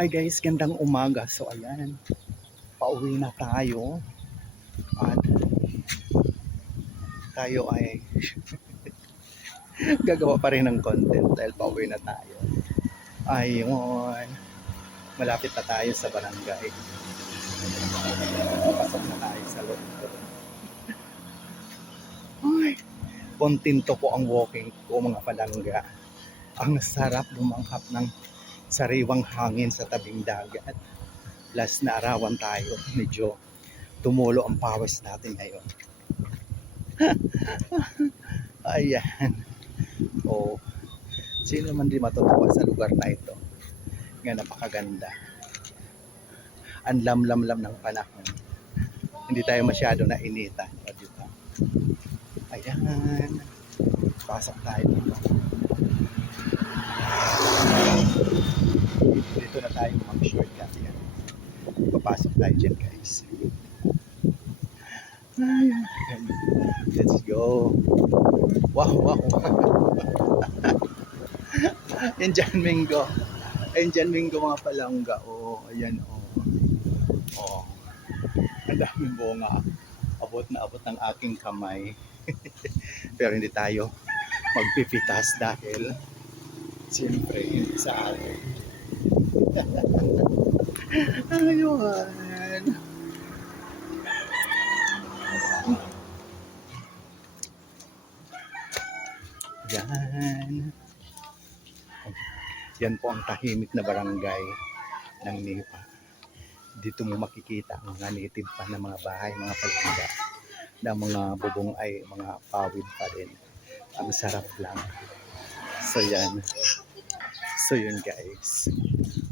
Hi guys, gandang umaga. So ayan, pauwi na tayo at tayo ay gagawa pa rin ng content dahil pauwi na tayo. Ayun, malapit na tayo sa barangay. Pasok na tayo sa loob. Ay, kontinto po ang walking ko mga palangga. Ang sarap lumanghap ng sariwang hangin sa tabing dagat. Last na arawan tayo, medyo tumulo ang pawis natin ngayon. Ayan. Oh, sino man di matutuwa sa lugar na ito. Nga napakaganda. Ang lamlam-lam ng panahon. Hindi tayo masyado nainitan. O, diba? Ayan. Pasok tayo dito. Dito na tayo mag-shortcut. Yan. Papasok tayo dyan guys. Ayan. Let's go. Wow, wow. Indian Mingo. Indian Mingo mga palangga. Oh, ayan oh. Oh. Ang daming bunga. Abot na abot ng aking kamay. Pero hindi tayo magpipitas dahil siyempre hindi sa atin. Ayun. Yan. Yan po ang tahimik na barangay ng Nipa. Dito mo makikita ang mga native pa na mga bahay, mga palangga. Na mga bubong ay mga pawid pa rin. Ang sarap lang. So yan. So yun guys.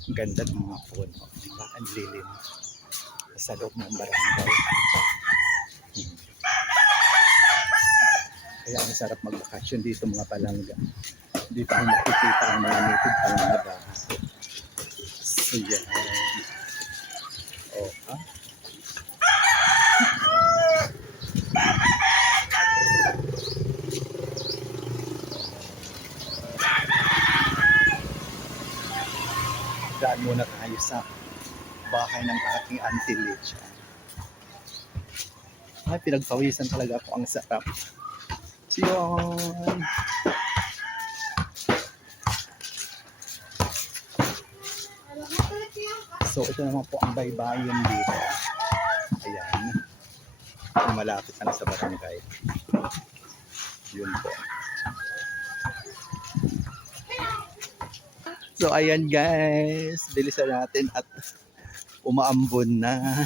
Ang ganda ng mga puno. Diba? Ang lilim. Sa loob ng barangay. Kaya ang sarap magbakasyon dito mga palangga. Dito ang makikita ang mga native pang mga bahay. So yan. Oh, ha? Daan muna tayo sa bahay ng aking Auntie Licha. Ay, pinagpawisan talaga ako. Ang sarap. So yun. So ito naman po ang baybayin dito. Ayan. Malapit lang sa barangay. Yun po. So ayan guys. Bilisan natin at umaambon na.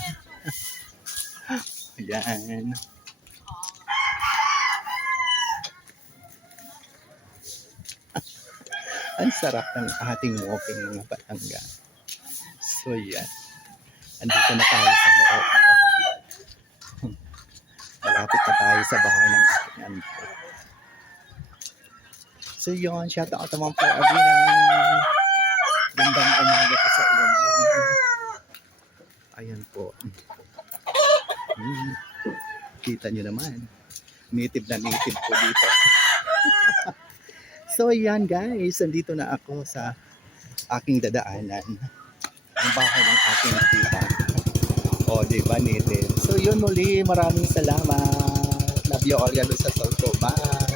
Ayan. Ang sarap ng ating walking mga palangga. So yan. Andito na tayo sa loob. Malapit na tayo sa bahay ng aking auntie. So yun, shout out naman po Abina. Gandang umaga po sa iyo. Ayan po. Kita nyo naman. Native na native po dito. So yan guys, andito na ako sa aking dadaanan. Ang bahay ng aking tita. O, diba native? So yun muli, maraming salamat. Love you all. Yan sa Salto. Bye!